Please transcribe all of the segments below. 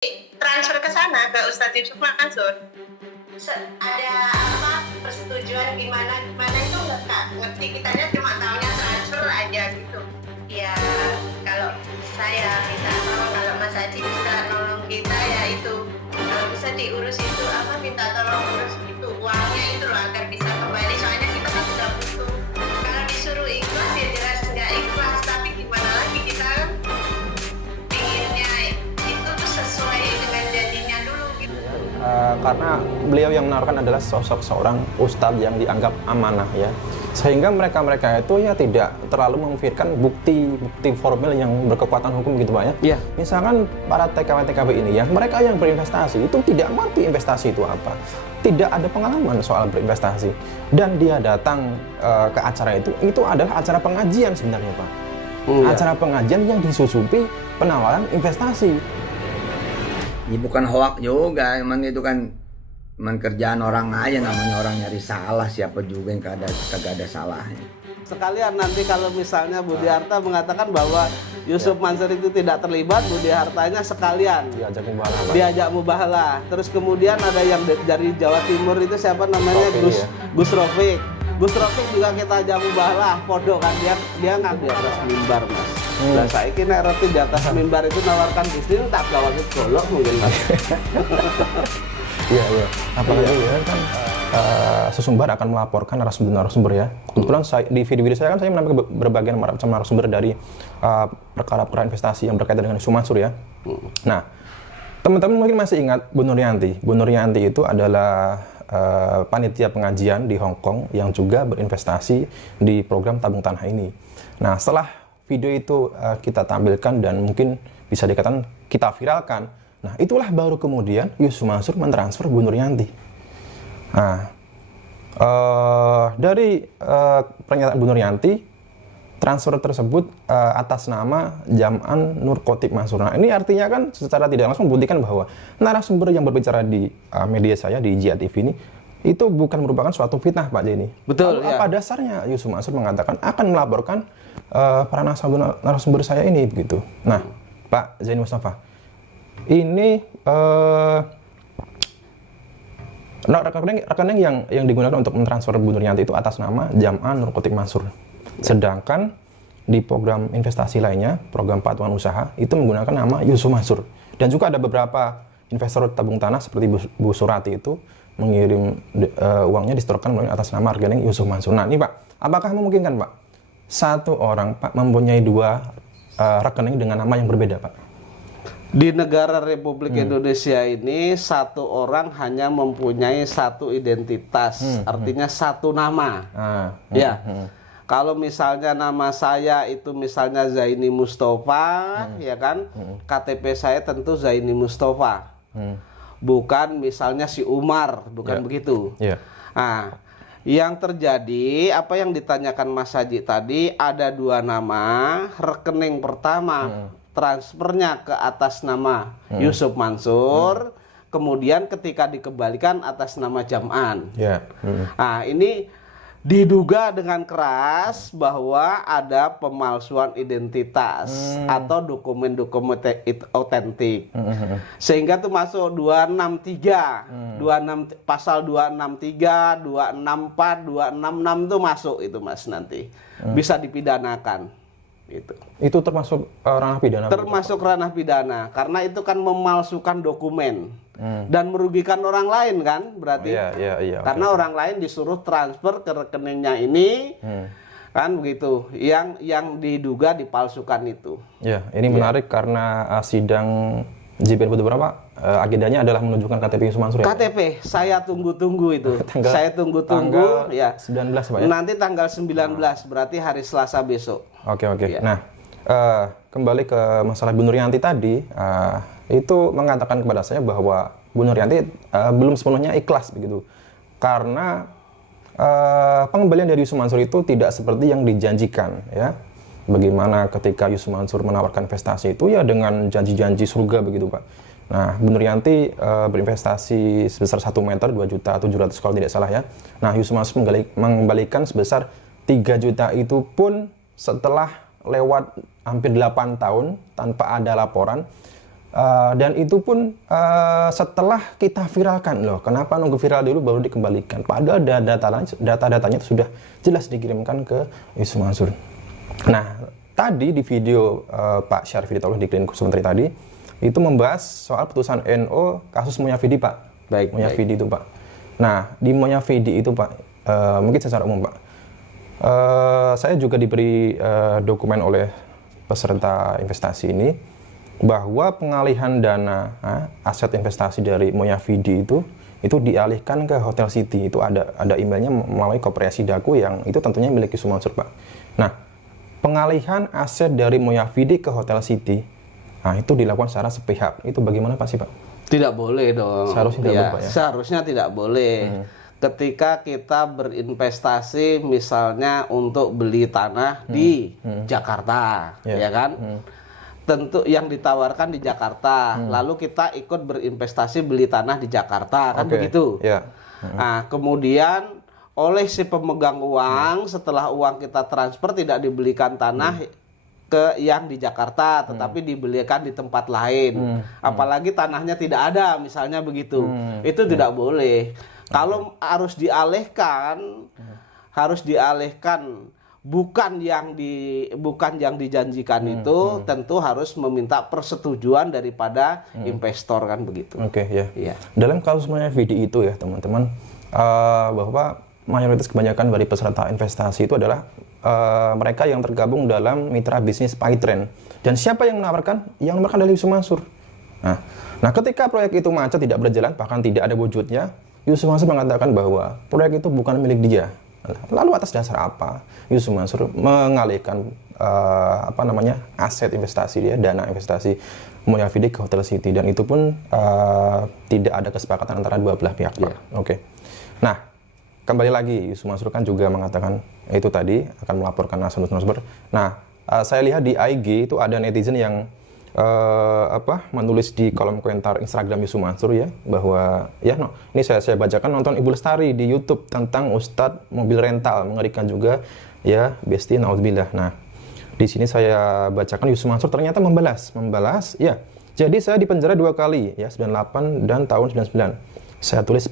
transfer ke sana ke Ustadz Yusuf Mansur. Ada apa persetujuan gimana itu nggak ngerti, kitanya cuma tahunya transfer aja gitu. Ya kalau saya minta tolong, kalau Mas Haji bisa nolong kita ya itu, kalau bisa diurus itu apa, minta tolong urus itu uangnya itu loh, agar bisa kembali, soalnya kita kan sudah butuh. Kalau disuruh ikhlas ya jelas nggak ikhlas, tapi gimana lagi, kita kan pinginnya itu tuh sesuai dengan janjinya dulu gitu. Karena beliau yang menawarkan adalah sosok seorang ustadz yang dianggap amanah ya, sehingga mereka itu ya tidak terlalu memikirkan bukti formil yang berkekuatan hukum gitu Pak ya. Misalkan para TKW ini ya, mereka yang berinvestasi itu tidak ngerti investasi itu apa, tidak ada pengalaman soal berinvestasi, dan dia datang ke acara itu adalah acara pengajian sebenarnya Pak. Acara pengajian yang disusupi penawaran investasi. Ya bukan hoak juga, emang itu kan kerjaan orang aja, namanya orang nyari salah, siapa juga yang kagak ada salahnya. Sekalian nanti kalau misalnya Budi Harta mengatakan bahwa Yusuf Mansur itu tidak terlibat, Budi Hartanya sekalian diajak mubahalah. Terus kemudian ada yang dari Jawa Timur itu siapa namanya, Gus Rofik. Gus Rofik juga kita ajak mubahalah, podo kan, dia nggak di atas mimbar Mas. Lah saiki nek roti di atas mimbar itu nawarkan bisnis, tak gawat golok mungkin Mas. Iya. Apalagi ya kan sesumbar akan melaporkan narasumber ya. Kebetulan di video saya kan saya menampilkan berbagai macam narasumber dari perkara-perkara investasi yang berkaitan dengan Yusuf Mansur ya. Nah, teman-teman mungkin masih ingat Bu Nuryanti. Bu Nuryanti itu adalah panitia pengajian di Hong Kong yang juga berinvestasi di program tabung tanah ini. Nah, setelah video itu kita tampilkan dan mungkin bisa dikatakan kita viralkan, nah itulah baru kemudian Yusuf Mansur mentransfer Bu Nuryanti. Nah, dari pernyataan Bu Nuryanti, transfer tersebut atas nama Jam'an Nur Khotib Mansur. Nah, ini artinya kan secara tidak langsung membuktikan bahwa narasumber yang berbicara di media saya di Jihad TV ini itu bukan merupakan suatu fitnah Pak Jenny. Betul. Apa dasarnya Yusuf Mansur mengatakan akan melaporkan para narasumber saya ini begitu. Nah, Pak Zaini Mustafa, ini rekening yang digunakan untuk mentransfer Bu Nuryanti itu atas nama Jam'an Nur Khotib Mansur. Sedangkan di program investasi lainnya, program Patuan Usaha, itu menggunakan nama Yusuf Mansur. Dan juga ada beberapa investor tabung tanah seperti Bu Surati itu mengirim uangnya disetorkan melalui atas nama rekening Yusuf Mansur. Nah ini Pak, apakah memungkinkan Pak satu orang Pak mempunyai dua rekening dengan nama yang berbeda Pak? Di negara Republik Indonesia ini satu orang hanya mempunyai satu identitas, artinya satu nama. Kalau misalnya nama saya itu misalnya Zaini Mustafa, ya kan, KTP saya tentu Zaini Mustafa, bukan misalnya si Umar, bukan begitu. Nah, yang terjadi apa yang ditanyakan Mas Haji tadi, ada dua nama, rekening pertama transfernya ke atas nama Yusuf Mansur, kemudian ketika dikembalikan atas nama Jam'an. Nah, ini diduga dengan keras bahwa ada pemalsuan identitas atau dokumen-dokumen otentik. Sehingga itu masuk 263, pasal 263, 264, 266 itu masuk itu Mas nanti. Bisa dipidanakan. Itu termasuk ranah pidana? Termasuk ranah pidana, karena itu kan memalsukan dokumen dan merugikan orang lain kan, berarti karena orang lain disuruh transfer ke rekeningnya ini, kan begitu, yang diduga dipalsukan itu. Ya, ini menarik karena sidang JPN beberapa agendanya adalah menunjukkan KTP Yusuf Mansur ya? KTP, saya tunggu-tunggu itu. Saya tunggu-tunggu ya. 19 Pak ya? Nanti tanggal 19, berarti hari Selasa besok. Oke. Nah, kembali ke masalah Bu Nuryanti tadi, itu mengatakan kepada saya bahwa Bu Nuryanti belum sepenuhnya ikhlas begitu. Karena pengembalian dari Yusuf Mansur itu tidak seperti yang dijanjikan ya. Bagaimana ketika Yusuf Mansur menawarkan investasi itu ya dengan janji-janji surga begitu Pak. Nah, Bu Nuryanti berinvestasi sebesar 1 meter 2.700.000 kalau tidak salah ya. Nah, Yusuf Mansur mengembalikan sebesar 3 juta itu pun setelah lewat hampir 8 tahun tanpa ada laporan Dan itu pun setelah kita viralkan loh. Kenapa nunggu viral dulu baru dikembalikan? Padahal data-datanya itu sudah jelas dikirimkan ke Yusuf Mansur. Nah, tadi di video Pak Syarif Hidayatullah di Green Kusumentri tadi itu membahas soal putusan NO kasus Mulyafidi, Pak. Baik. Mulyafidi itu, Pak. Nah, di Mulyafidi itu, Pak, mungkin secara umum, Pak, saya juga diberi dokumen oleh peserta investasi ini bahwa pengalihan dana aset investasi dari Mulyafidi itu dialihkan ke Hotel City. Itu ada emailnya melalui Koperasi Daku yang itu tentunya milik Yusuf Mansur, Pak. Nah, pengalihan aset dari Mulyafidi ke Hotel City, nah itu dilakukan secara sepihak. Itu bagaimana, Pak, sih, Pak? Tidak boleh dong. Seharusnya tidak boleh, Pak, ya? Seharusnya tidak boleh. Ketika kita berinvestasi misalnya untuk beli tanah di Jakarta, ya kan? Tentu yang ditawarkan di Jakarta, lalu kita ikut berinvestasi beli tanah di Jakarta, kan begitu? Ya. Nah, kemudian oleh si pemegang uang, setelah uang kita transfer tidak dibelikan tanah ke yang di Jakarta, tetapi dibelikan di tempat lain. Apalagi tanahnya tidak ada, misalnya begitu. Itu tidak boleh. Kalau harus dialihkan bukan yang dijanjikan itu, tentu harus meminta persetujuan daripada investor, kan begitu. Oke, ya. Iya. Dalam kasus Mulyafidi itu ya, teman-teman, bahwa mayoritas kebanyakan dari peserta investasi itu adalah mereka yang tergabung dalam mitra bisnis Paytrend. Dan siapa yang menawarkan? Yang menawarkan adalah Yusuf Mansur. Nah, ketika proyek itu macet, tidak berjalan, bahkan tidak ada wujudnya, Yusuf Mansur mengatakan bahwa proyek itu bukan milik dia. Lalu atas dasar apa Yusuf Mansur mengalihkan aset investasi dia, dana investasi Mulyafidi ke Hotel City, dan itu pun tidak ada kesepakatan antara dua belah pihak, Pak. Oke. Nah, kembali lagi Yusuf Mansur kan juga mengatakan itu tadi akan melaporkan narasumber. Nah, saya lihat di IG itu ada netizen yang menulis di kolom komentar Instagram Yusuf Mansur ya, bahwa ini saya bacakan, nonton Ibu Lestari di YouTube tentang Ustadz mobil rental, mengerikan juga ya, besti naudzubillah. Nah, di sini saya bacakan Yusuf Mansur ternyata membalas ya. Jadi saya dipenjara 2 kali ya, 98 dan tahun 99. Saya tulis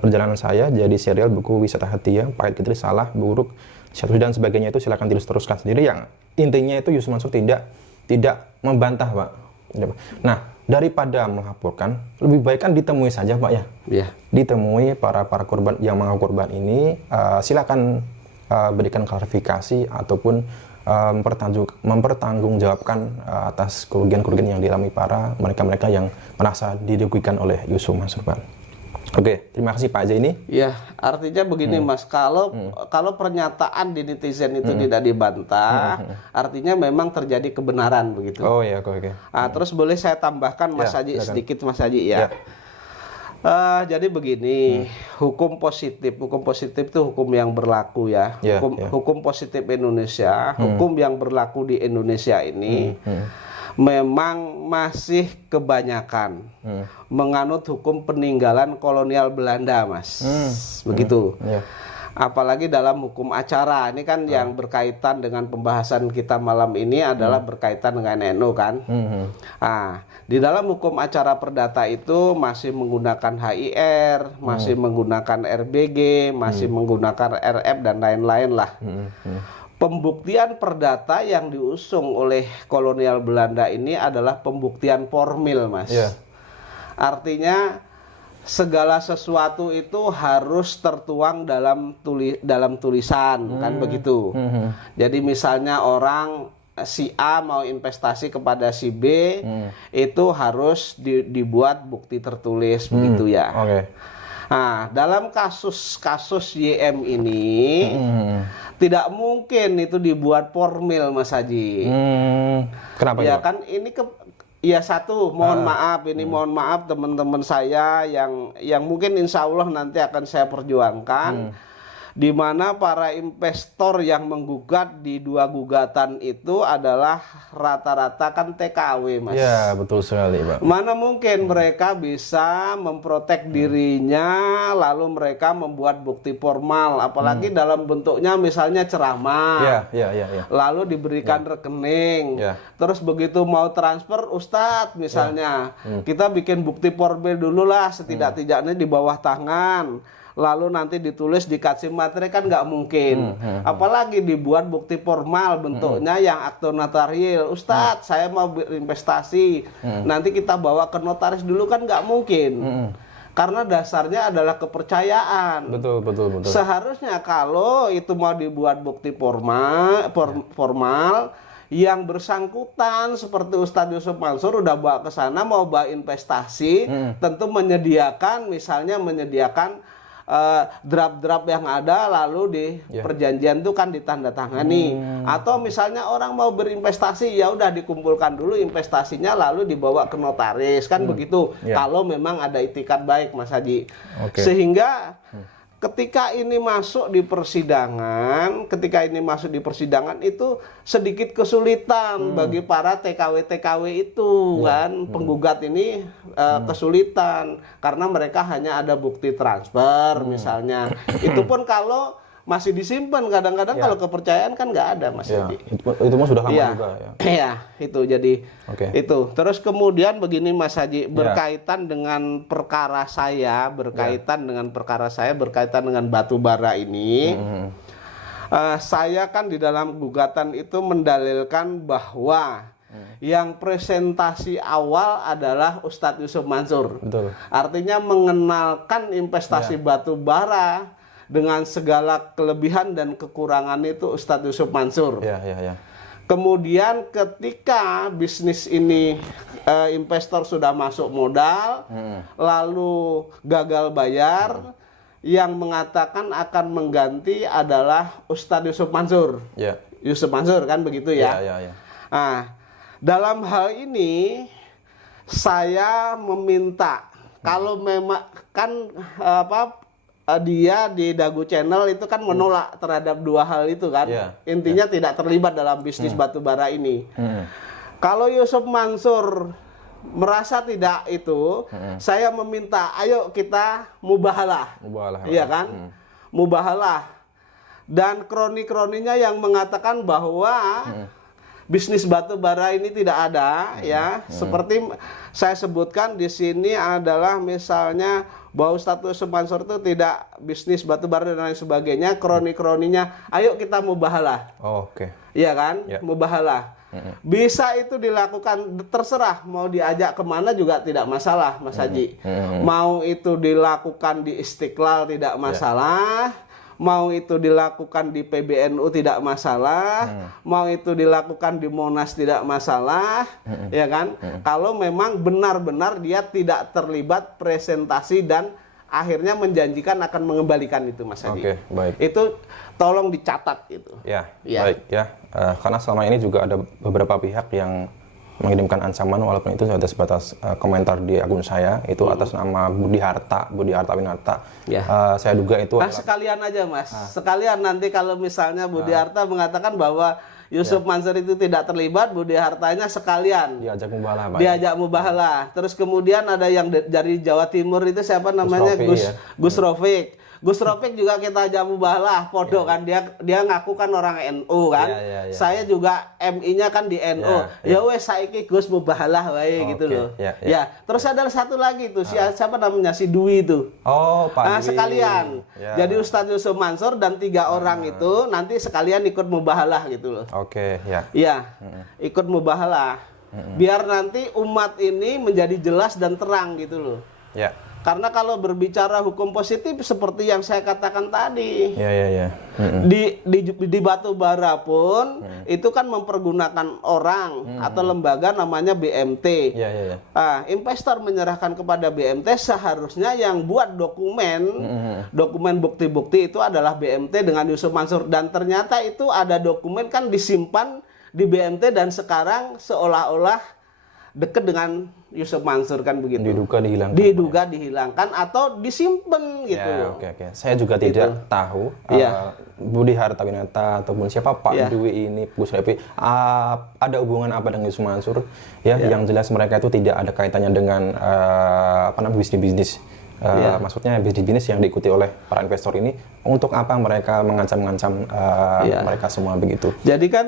perjalanan saya jadi serial buku wisata hati ya, pahit getih, salah, buruk, syarif dan sebagainya, itu silakan diteruskan sendiri. Yang intinya itu Yusuf Mansur tidak membantah, Pak. Nah, daripada melaporkan, lebih baik kan ditemui saja, Pak, ya. Iya. Ditemui para korban yang mengaku korban ini, silakan berikan klarifikasi ataupun mempertanggungjawabkan atas kerugian-kerugian yang dialami para mereka yang merasa dirugikan oleh Yusuf Mansur, Pak. Oke, terima kasih Pak Zaini. Ya, artinya begini Mas, kalau pernyataan di netizen itu tidak dibantah, artinya memang terjadi kebenaran begitu. Oh ya, oke. Terus boleh saya tambahkan Mas Haji sedikit, Mas Haji ya. Jadi begini, hukum positif itu hukum yang berlaku ya. Hukum positif Indonesia, hukum yang berlaku di Indonesia ini memang masih kebanyakan menganut hukum peninggalan kolonial Belanda, Mas. Begitu. Apalagi dalam hukum acara, ini kan yang berkaitan dengan pembahasan kita malam ini adalah berkaitan dengan NU kan. Di dalam hukum acara perdata itu masih menggunakan HIR, masih menggunakan RBG, masih menggunakan RF dan lain-lain lah. Pembuktian perdata yang diusung oleh kolonial Belanda ini adalah pembuktian formil, Mas. Artinya segala sesuatu itu harus tertuang dalam tulisan, kan begitu. Jadi misalnya orang si A mau investasi kepada si B, itu harus dibuat bukti tertulis begitu ya. Nah, dalam kasus YM ini tidak mungkin itu dibuat formil, Mas Haji. Kenapa ya kan ini mohon maaf, mohon maaf teman-teman saya yang mungkin insya Allah nanti akan saya perjuangkan. di mana para investor yang menggugat di 2 gugatan itu adalah rata-rata kan TKW, Mas. Ya, betul sekali, Pak. Mana mungkin mereka bisa memprotek dirinya lalu mereka membuat bukti formal, apalagi dalam bentuknya misalnya ceramah. Ya. Lalu diberikan rekening. Ya. Terus begitu mau transfer, Ustadz misalnya, kita bikin bukti formal dulu lah setidak-tidaknya di bawah tangan. Lalu nanti ditulis dikasih materi, kan nggak mungkin. Apalagi dibuat bukti formal bentuknya yang akte notarial. Ustadz, saya mau berinvestasi. Nanti kita bawa ke notaris dulu, kan nggak mungkin. Karena dasarnya adalah kepercayaan. Betul. Seharusnya kalau itu mau dibuat bukti formal, yang bersangkutan seperti Ustadz Yusuf Mansur udah bawa ke sana mau bawa investasi, tentu menyediakan draft-draft yang ada, lalu di perjanjian itu kan ditandatangani. Atau misalnya orang mau berinvestasi, ya udah dikumpulkan dulu investasinya lalu dibawa ke notaris, kan begitu. Kalau memang ada itikat baik, Mas Haji. Sehingga ketika ini masuk di persidangan, itu sedikit kesulitan bagi para TKW itu, kan penggugat ini kesulitan karena mereka hanya ada bukti transfer misalnya. Itu pun kalau masih disimpan, kadang-kadang kalau kepercayaan kan nggak ada, Mas Haji. Itu mah sudah lama juga ya. Iya, itu jadi itu. Terus kemudian begini, Mas Haji, berkaitan dengan perkara saya, berkaitan dengan batu bara ini. Saya kan di dalam gugatan itu mendalilkan bahwa yang presentasi awal adalah Ustadz Yusuf Mansur. Betul. Artinya mengenalkan investasi batu bara dengan segala kelebihan dan kekurangan itu Ustadz Yusuf Mansur. Kemudian ketika bisnis ini investor sudah masuk modal, lalu gagal bayar, yang mengatakan akan mengganti adalah Ustadz Yusuf Mansur. Yusuf Mansur, kan begitu ya? Nah, dalam hal ini saya meminta, kalau memang kan dia di Dagu Channel itu kan menolak terhadap 2 hal itu kan. Intinya tidak terlibat dalam bisnis batubara ini. Kalau Yusuf Mansur merasa tidak itu, saya meminta ayo kita mubahalah. Iya kan? Mubahalah. Dan kroni-kroninya yang mengatakan bahwa bisnis batubara ini tidak ada, ya. Seperti saya sebutkan di sini adalah misalnya bahwa Ustadz Yusuf Mansur itu tidak bisnis batubara dan lain sebagainya. Kroni-kroninya, ayo kita mubahalah. Iya kan? Mubahalah. Bisa itu dilakukan, terserah mau diajak kemana juga tidak masalah, Mas Haji. Mau itu dilakukan di Istiqlal tidak masalah. Mau itu dilakukan di PBNU tidak masalah, mau itu dilakukan di Monas tidak masalah, ya kan? Kalau memang benar-benar dia tidak terlibat presentasi dan akhirnya menjanjikan akan mengembalikan itu, Mas Haji. Baik. Itu tolong dicatat itu. Baik ya. Karena selama ini juga ada beberapa pihak yang mengirimkan ancaman, walaupun itu ada sebatas komentar di akun saya, itu atas nama Budi Harta Winarta. Saya duga itu sekalian aja, Mas. Sekalian nanti kalau misalnya Budi Harta mengatakan bahwa Yusuf Mansur itu tidak terlibat, Budi Hartanya sekalian diajak mubahalah. Terus kemudian ada yang dari Jawa Timur itu siapa namanya, Gus Rofik. Gus Rofik juga kita ajak mubahalah, podo kan, dia ngaku kan orang NU kan. Saya juga MI-nya kan di NU. Ya wes saiki Gus mubahalah wae gitu loh. Terus ada satu lagi tuh, siapa namanya, si Dwi itu. Pak Dwi. Sekalian. Jadi Ustadz Yusuf Mansur dan 3 orang itu nanti sekalian ikut mubahalah gitu loh. Ikut mubahalah. Biar nanti umat ini menjadi jelas dan terang gitu loh. Karena kalau berbicara hukum positif seperti yang saya katakan tadi, di batu bara pun itu kan mempergunakan orang atau lembaga namanya BMT. Investor menyerahkan kepada BMT, seharusnya yang buat dokumen bukti-bukti itu adalah BMT dengan Yusuf Mansur, dan ternyata itu ada dokumen kan disimpan di BMT dan sekarang seolah-olah dekat dengan Yusuf Mansur kan begitu. Diduga dihilangkan. Diduga dihilangkan atau disimpan gitu. Ya, oke. Saya juga tidak tahu Iya. Budi Hartawinata ataupun siapa Pak Iya. Dwi ini, Gus Revi, ada hubungan apa dengan Yusuf Mansur? Ya, yang jelas mereka itu tidak ada kaitannya dengan apa namanya bisnis-bisnis. Maksudnya bisnis-bisnis yang diikuti oleh para investor ini. Untuk apa mereka mengancam-ngancam mereka semua begitu? Jadi kan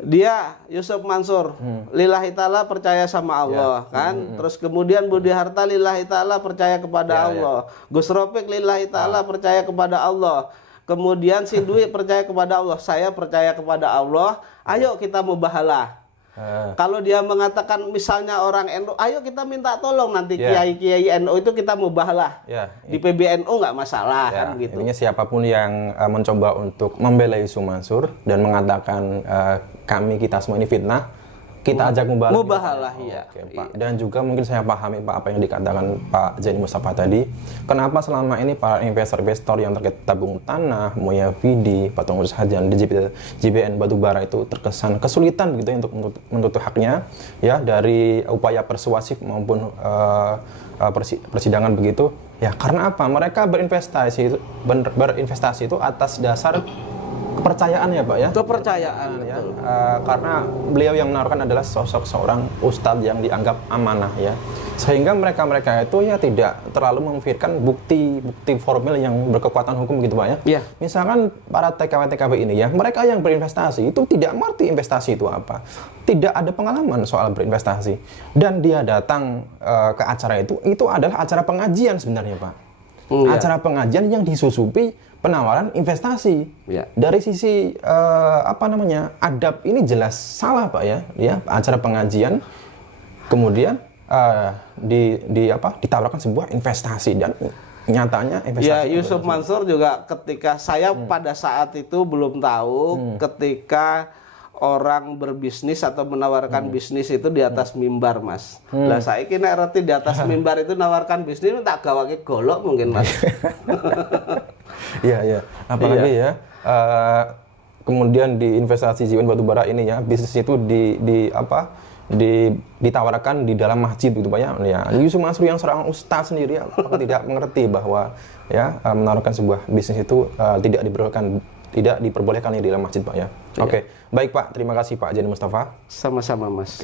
dia Yusuf Mansur lillahi ta'ala percaya sama Allah kan. Terus kemudian Budi Harta lillahi ta'ala percaya kepada Allah. Gus Ropik lillahi ta'ala percaya kepada Allah. Kemudian si Dwi percaya kepada Allah. Saya percaya kepada Allah. Ayo kita mubahalah. Kalau dia mengatakan misalnya orang NU, ayo kita minta tolong nanti kiai-kiai NU itu kita mubahalah. Di PBNU nggak masalah kan gitu. Intinya siapapun yang mencoba untuk membela Yusuf Mansur dan mengatakan kita semua ini fitnah, kita ajak mubahalah. Ya. Oke, Pak. Dan juga mungkin saya pahami Pak apa yang dikatakan Pak Zaini Mustafa tadi. Kenapa selama ini para investor-investor yang terkait tabung tanah, Moyavidi, Patung Urus Hajan, JBN Batubara itu terkesan kesulitan begitu ya untuk menuntut haknya ya dari upaya persuasif maupun persidangan begitu. Ya karena apa? Mereka berinvestasi itu atas dasar kepercayaan ya Pak ya? Kepercayaan ya. betul. Karena beliau yang menawarkan adalah sosok seorang ustadz yang dianggap amanah ya. Sehingga mereka itu ya tidak terlalu memikirkan bukti formil yang berkekuatan hukum gitu Pak ya. Iya. Misalkan para TKW ini ya, mereka yang berinvestasi itu tidak mengerti investasi itu apa. Tidak ada pengalaman soal berinvestasi. Dan dia datang ke acara itu adalah acara pengajian sebenarnya Pak. Acara pengajian yang disusupi penawaran investasi. Dari sisi adab ini jelas salah Pak ya. Acara pengajian kemudian ditawarkan sebuah investasi dan nyatanya investasi. Ya Yusuf Mansur juga ketika saya pada saat itu belum tahu ketika orang berbisnis atau menawarkan bisnis itu di atas mimbar Mas. Lah saya kira reti di atas mimbar itu nawarkan bisnis tak gawake golok mungkin Mas. Iya. Apalagi ya kemudian di investasi JBN Batubara ini ya bisnis itu ditawarkan di dalam masjid gitu Pak ya. Yusuf Mansur yang seorang ustaz sendiri apakah tidak mengerti bahwa ya menawarkan sebuah bisnis itu tidak diperbolehkan di dalam masjid Pak ya. Oke. Baik Pak, terima kasih Pak Zaini Mustafa. Sama-sama Mas.